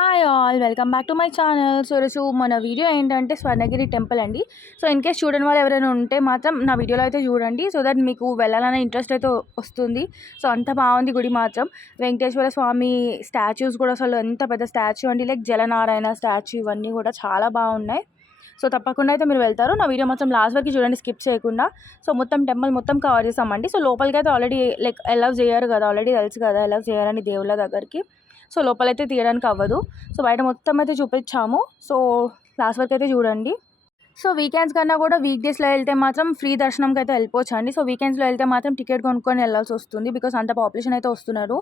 Hi all welcome back to my channel. ఈరోజు మన వీడియో ఏంటంటే స్వర్ణగిరి టెంపుల్ అండి. ఇన్ కేస్ చూడని వాళ్ళు ఎవరైనా ఉంటే మాత్రం నా వీడియోలో అయితే చూడండి. దట్ మీకు వెళ్ళాలనే ఇంట్రెస్ట్ అయితే వస్తుంది. అంత బాగుంది గుడి మాత్రం. వెంకటేశ్వర స్వామి స్టాచ్యూస్ కూడా అసలు ఎంత పెద్ద స్టాచ్యూ అండి, లైక్ జలనారాయణ స్టాచ్యూ, ఇవన్నీ కూడా చాలా బాగున్నాయి. తప్పకుండా అయితే మీరు వెళ్తారు. నా వీడియో మొత్తం లాస్ట్ వరకు చూడండి, స్కిప్ చేయకుండా. మొత్తం టెంపుల్ మొత్తం కవర్ చేసామండి. లోపలికి అయితే ఆల్రెడీ లైక్ అలౌ చేయరు కదా, ఆల్రెడీ తెలుసు కదా అలౌ చేయాలని దేవుళ్ళ దగ్గరికి. లోపలైతే తీయడానికి అవ్వదు. బయట మొత్తం అయితే చూపించాము. లాస్ట్ వరకు అయితే చూడండి. వీకెండ్స్ కన్నా కూడా వీక్ డేస్లో వెళ్తే మాత్రం ఫ్రీ దర్శనంకి అయితే వెళ్ళిపోవచ్చు అండి. వీకెండ్స్లో వెళ్తే మాత్రం టికెట్ కొనుక్కొని వెళ్ళాల్సి వస్తుంది, బికాస్ అంత పాపులేషన్ అయితే వస్తున్నారు.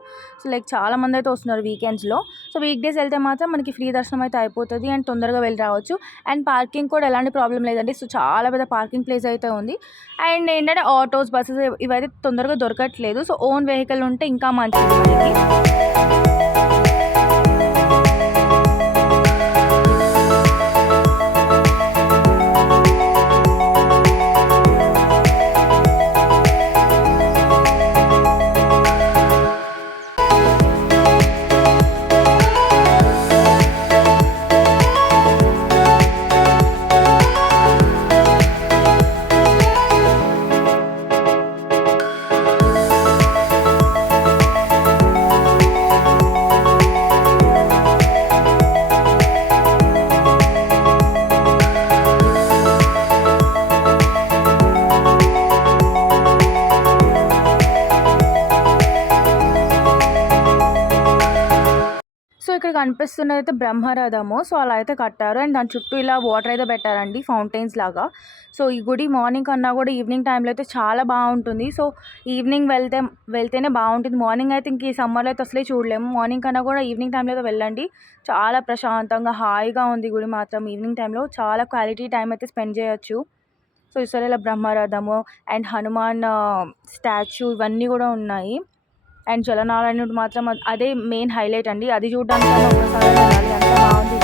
లైక్ చాలా మంది అయితే వస్తున్నారు వీకెండ్స్లో. వీక్ డేస్ వెళ్తే మాత్రం మనకి ఫ్రీ దర్శనం అయితే అయిపోతుంది అండ్ తొందరగా వెళ్ళి రావచ్చు. అండ్ పార్కింగ్ కూడా ఎలాంటి ప్రాబ్లం లేదండి. చాలా పెద్ద పార్కింగ్ ప్లేస్ అయితే ఉంది. అండ్ ఏంటంటే ఆటోస్, బస్సెస్ ఇవైతే తొందరగా దొరకట్లేదు. ఓన్ వెహికల్ ఉంటే ఇంకా మంచిది మనకి. ఇక్కడ కనిపిస్తున్నది అయితే బ్రహ్మరథము. అలా అయితే కట్టారు అండ్ దాని చుట్టూ ఇలా వాటర్ అయితే పెట్టారండి, ఫౌంటైన్స్ లాగా. ఈ గుడి మార్నింగ్ కన్నా కూడా ఈవినింగ్ టైంలో అయితే చాలా బాగుంటుంది. ఈవినింగ్ వెళ్తేనే బాగుంటుంది. మార్నింగ్ అయితే ఇంక ఈ సమ్మర్లో అయితే అసలే చూడలేము. మార్నింగ్ కన్నా కూడా ఈవినింగ్ టైంలో అయితే వెళ్ళండి, చాలా ప్రశాంతంగా హాయిగా ఉంది గుడి మాత్రం. ఈవినింగ్ టైంలో చాలా క్వాలిటీ టైం అయితే స్పెండ్ చేయొచ్చు. ఈసారి ఇలా బ్రహ్మరథము అండ్ హనుమాన్ స్టాచ్యూ ఇవన్నీ కూడా ఉన్నాయి. అండ్ జలనారాయణుడు మాత్రం అదే మెయిన్ హైలైట్ అండి. అది చూడడానికి ఒకసారి వెళ్ళాలి, అంత బాగుంది.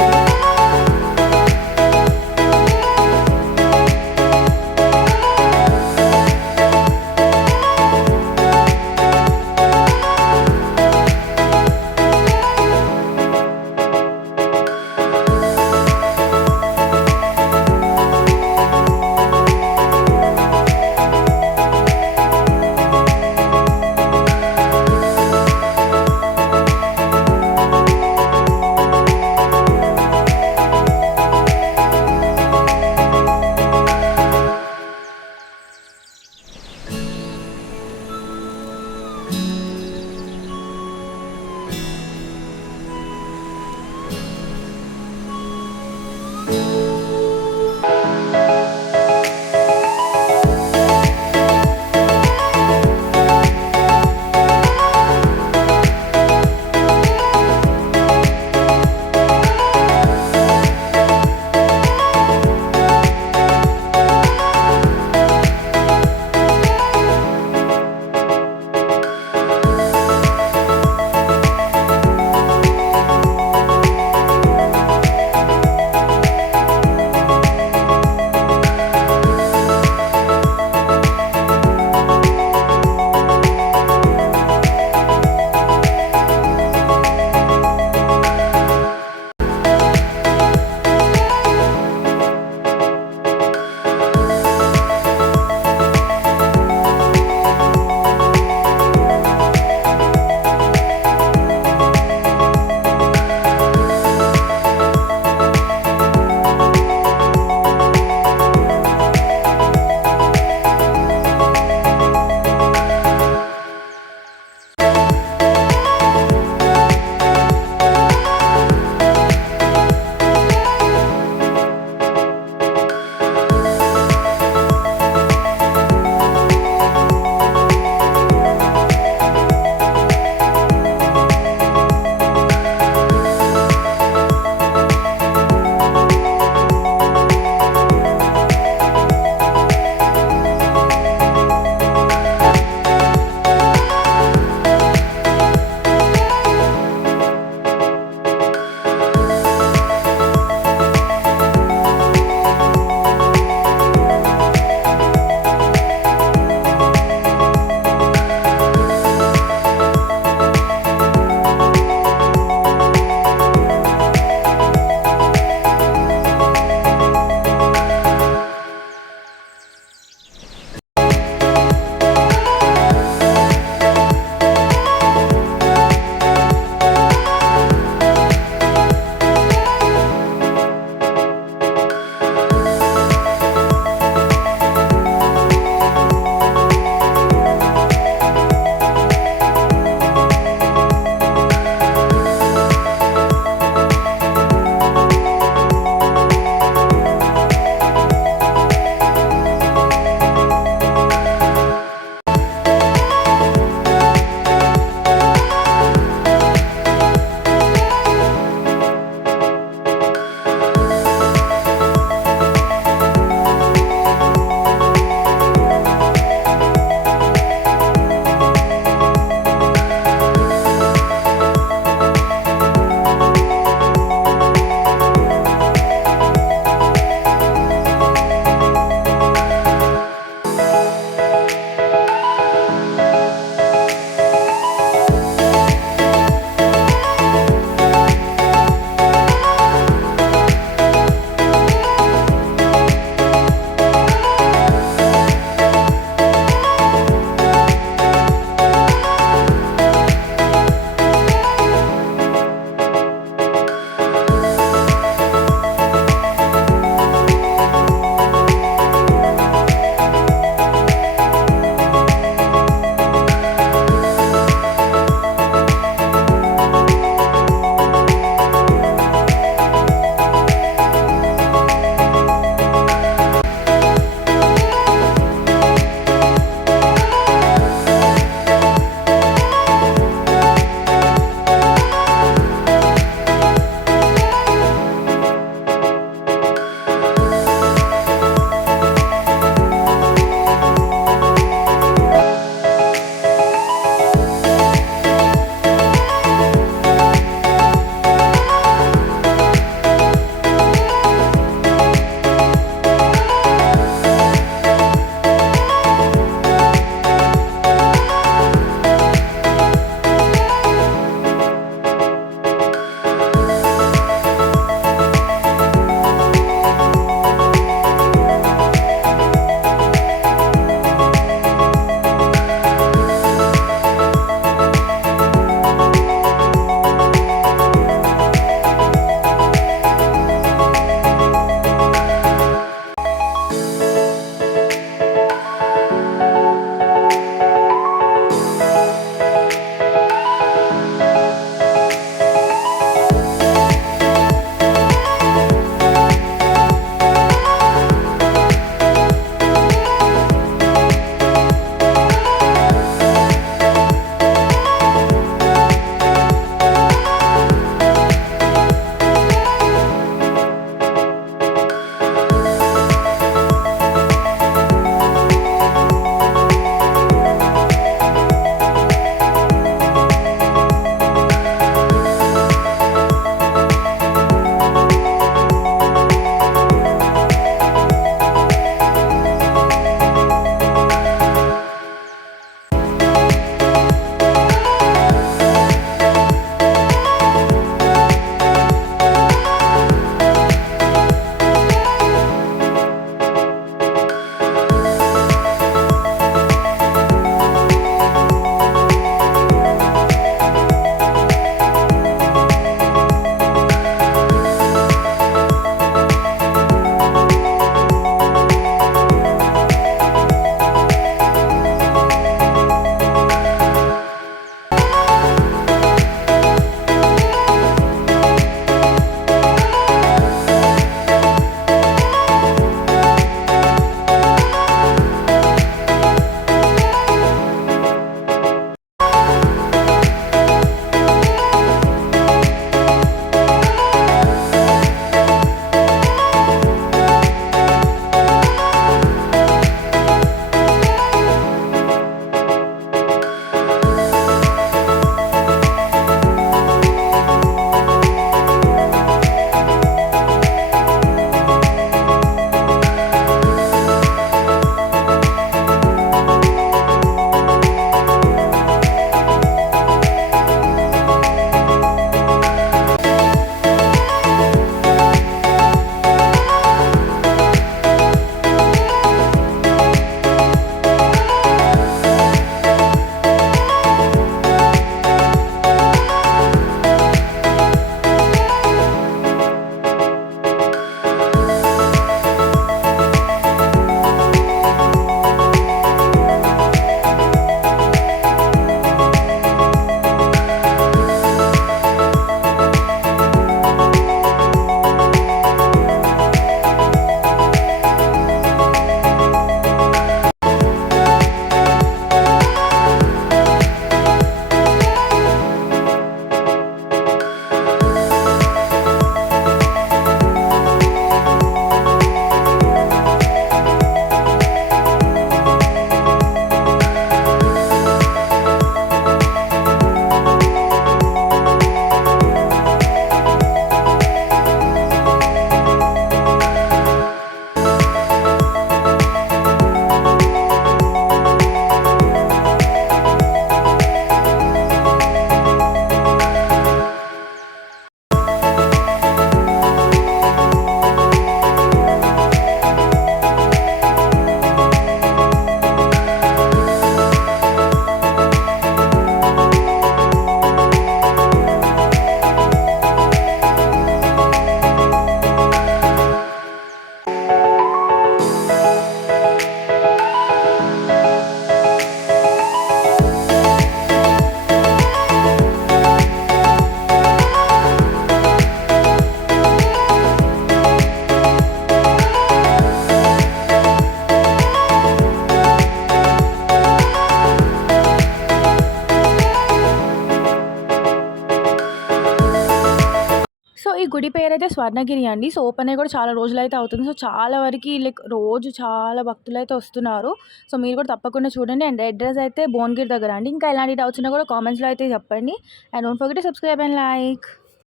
ఈ గుడి పేరైతే స్వర్ణగిరి అండి. సో, ఓపెన్ అయ్యి కూడా చాలా రోజులైతే అవుతుంది. సో, చాలా వరకి లైక్ రోజు చాలా భక్తులైతే వస్తున్నారు. సో, మీరు కూడా తప్పకుండా చూడండి. అండ్ అడ్రెస్ అయితే భువనగిరి దగ్గర అండి. ఇంకా ఎలాంటి డౌట్స్ ఉన్నా కూడా కామెంట్స్‌లో అయితే చెప్పండి. And don't forget to subscribe and like.